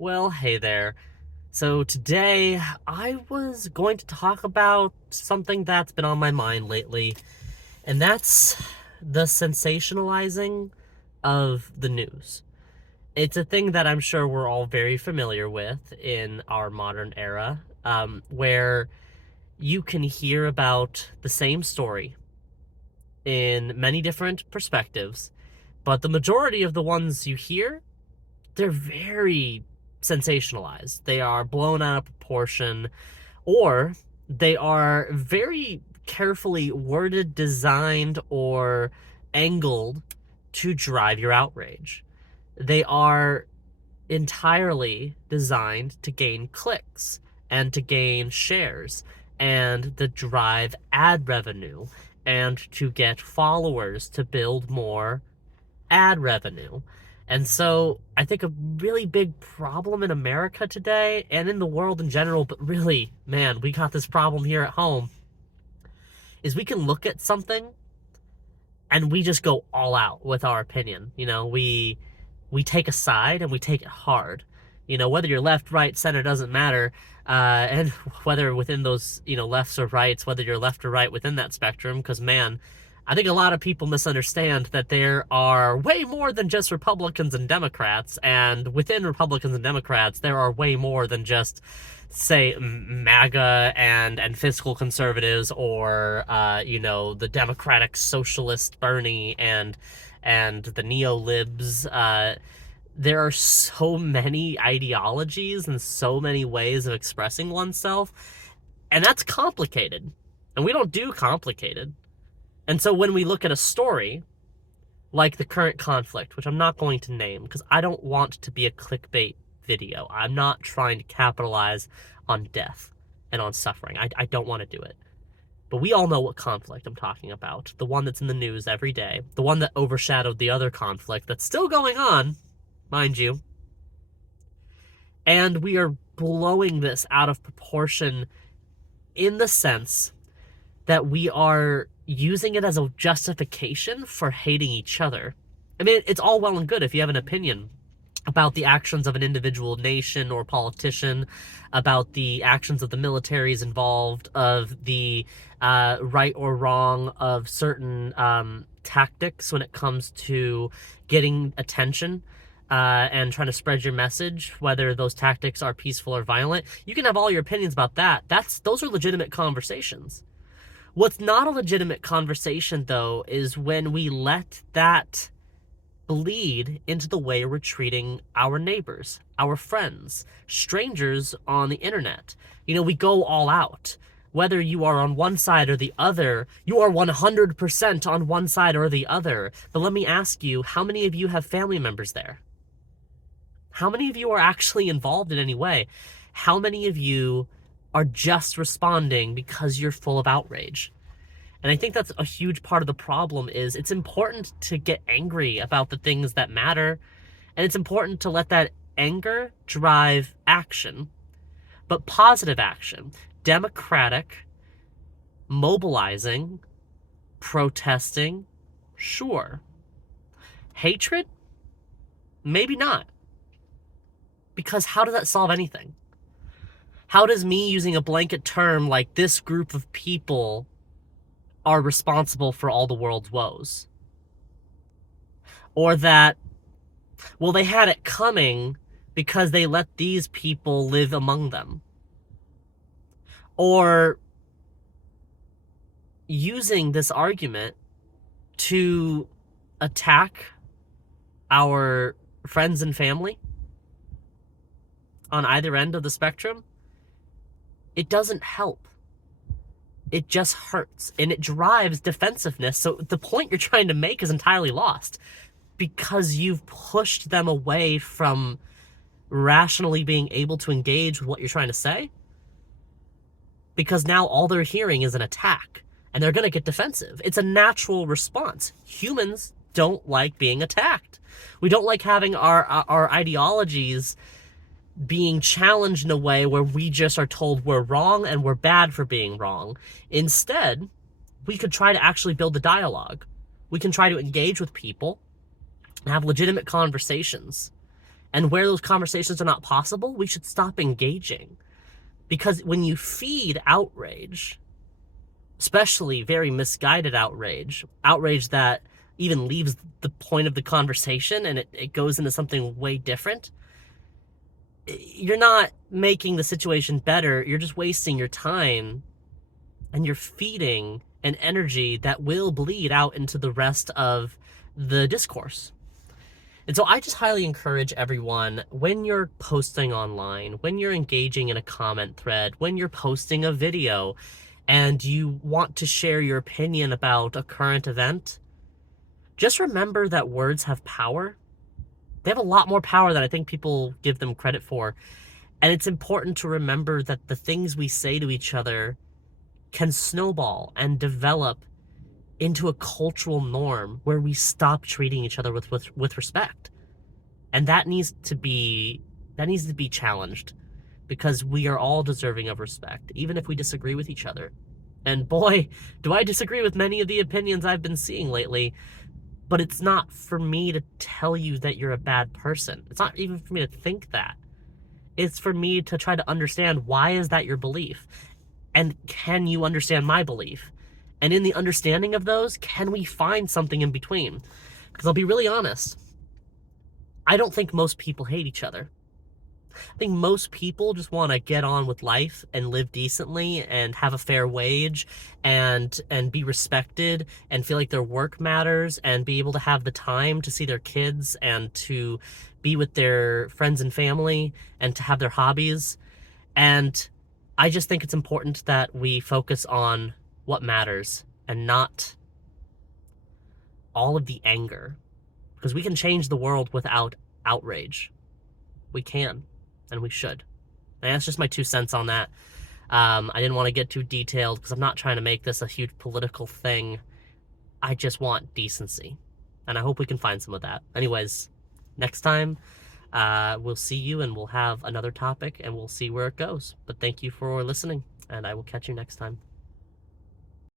Well, hey there. So today I was going to talk about something that's been on my mind lately, and that's the sensationalizing of the news. It's a thing that I'm sure we're all very familiar with in our modern era, where you can hear about the same story in many different perspectives, but the majority of the ones you hear, they're very sensationalized. They are blown out of proportion, or they are very carefully worded, designed, or angled to drive your outrage. They are entirely designed to gain clicks and to gain shares and to drive ad revenue and to get followers to build more ad revenue. And so I think a really big problem in America today and in the world in general, but really, man, we got this problem here at home, is we can look at something and we just go all out with our opinion. We take a side and we take it hard. Whether you're left, right, center doesn't matter. And whether within those, lefts or rights, whether you're left or right within that spectrum, because man, I think a lot of people misunderstand that there are way more than just Republicans and Democrats, and within Republicans and Democrats, there are way more than just, say, MAGA and fiscal conservatives, or the Democratic Socialist Bernie and the neo-libs. There are so many ideologies and so many ways of expressing oneself, and that's complicated. And we don't do complicated. And so when we look at a story like the current conflict, which I'm not going to name because I don't want to be a clickbait video. I'm not trying to capitalize on death and on suffering. I don't want to do it. But we all know what conflict I'm talking about. The one that's in the news every day. The one that overshadowed the other conflict that's still going on, mind you. And we are blowing this out of proportion in the sense that we are using it as a justification for hating each other. I mean, it's all well and good if you have an opinion about the actions of an individual nation or politician, about the actions of the militaries involved, of the right or wrong of certain tactics when it comes to getting attention and trying to spread your message, whether those tactics are peaceful or violent. You can have all your opinions about that. Those are legitimate conversations. What's not a legitimate conversation, though, is when we let that bleed into the way we're treating our neighbors, our friends, strangers on the internet. We go all out. Whether you are on one side or the other, you are 100% on one side or the other. But let me ask you, how many of you have family members there? How many of you are actually involved in any way? How many of you are just responding because you're full of outrage? And I think that's a huge part of the problem. Is it's important to get angry about the things that matter, and it's important to let that anger drive action, but positive action, democratic, mobilizing, protesting, sure. Hatred? Maybe not. Because how does that solve anything? How does me using a blanket term like this group of people are responsible for all the world's woes? Or that, well, they had it coming because they let these people live among them. Or using this argument to attack our friends and family on either end of the spectrum, it doesn't help. It just hurts, and it drives defensiveness. So the point you're trying to make is entirely lost because you've pushed them away from rationally being able to engage with what you're trying to say, because now all they're hearing is an attack, and they're going to get defensive. It's a natural response. Humans don't like being attacked. We don't like having our ideologies being challenged in a way where we just are told we're wrong and we're bad for being wrong. Instead, we could try to actually build a dialogue. We can try to engage with people and have legitimate conversations And where those conversations are not possible, we should stop engaging. Because when you feed outrage, especially very misguided outrage that even leaves the point of the conversation and it goes into something way different, you're not making the situation better. You're just wasting your time, and you're feeding an energy that will bleed out into the rest of the discourse. And so I just highly encourage everyone, when you're posting online, when you're engaging in a comment thread, when you're posting a video and you want to share your opinion about a current event, just remember that words have power. They have a lot more power than I think people give them credit for. And it's important to remember that the things we say to each other can snowball and develop into a cultural norm where we stop treating each other with respect. And that needs to be challenged, because we are all deserving of respect, even if we disagree with each other. And boy, do I disagree with many of the opinions I've been seeing lately. But it's not for me to tell you that you're a bad person. It's not even for me to think that. It's for me to try to understand, why is that your belief? And can you understand my belief? And in the understanding of those, can we find something in between? Because I'll be really honest, I don't think most people hate each other. I think most people just want to get on with life and live decently and have a fair wage and be respected and feel like their work matters and be able to have the time to see their kids and to be with their friends and family and to have their hobbies. And I just think it's important that we focus on what matters and not all of the anger, because we can change the world without outrage. We can. And we should. And that's just my 2 cents on that. I didn't want to get too detailed because I'm not trying to make this a huge political thing. I just want decency. And I hope we can find some of that. Anyways, next time, we'll see you and we'll have another topic and we'll see where it goes. But thank you for listening, and I will catch you next time.